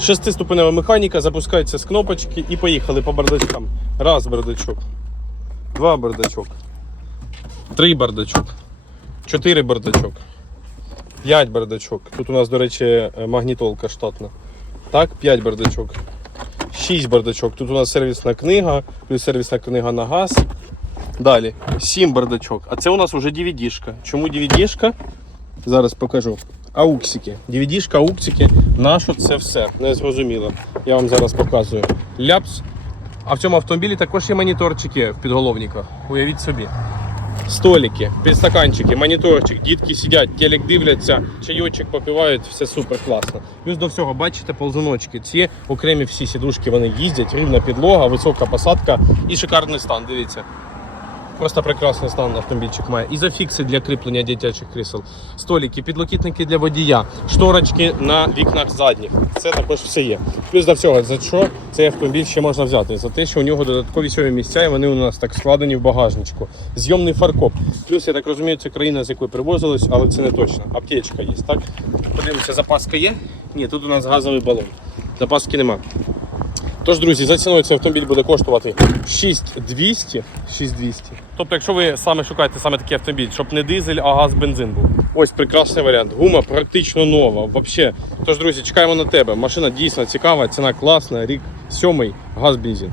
Шестиступенева механіка, запускається з кнопочки і поїхали по бардачкам. Раз бардачок, два бардачок, три бардачок, чотири бардачок, п'ять бардачок. Тут у нас, до речі, е, магнітолка штатна. Так, п'ять бардачок. 6 бардачок. Тут у нас сервісна книга, плюс сервісна книга на газ. Далі 7 бардачок. А це у нас вже DVD-шка. Чому DVD-шка? Зараз покажу. Ауксики. DVD-шка, ауксики. На що це все? Не зрозуміло. Я вам зараз показую. Ляпс. А в цьому автомобілі також є моніторчики в підголовниках. Уявіть собі. Столики, підстаканчики, моніторчик, дітки сидять, телек дивляться, чайочок попивають, все супер класно. Плюс до всього, бачите, ползуночки. Ці окремі всі сідушки вони їздять, рівна підлога, висока посадка і шикарний стан. Дивіться. Просто прекрасний стан автомобільчик має. Ізофікси для кріплення дитячих крісел, столики, підлокітники для водія, шторочки на вікнах задніх. Це також все є. Плюс до всього, за що цей автомобіль ще можна взяти? За те, що у нього додаткові сьомі місця, і вони у нас так складені в багажничку. Зйомний фаркоп. Плюс, я так розумію, це країна, з якої привозились, але це не точно. Аптечка є, так? Подивимося, запаска є? Ні, тут у нас газовий балон. Запаски нема. Тож, друзі, за ціною цей автомобіль буде коштувати 6200. 6200. Тобто, якщо ви саме шукаєте саме такий автомобіль, щоб не дизель, а газ бензин був. Ось прекрасний варіант. Гума практично нова. Вообще. Тож, друзі, чекаємо на тебе. Машина дійсно цікава, ціна класна, рік сьомий, газ бензин.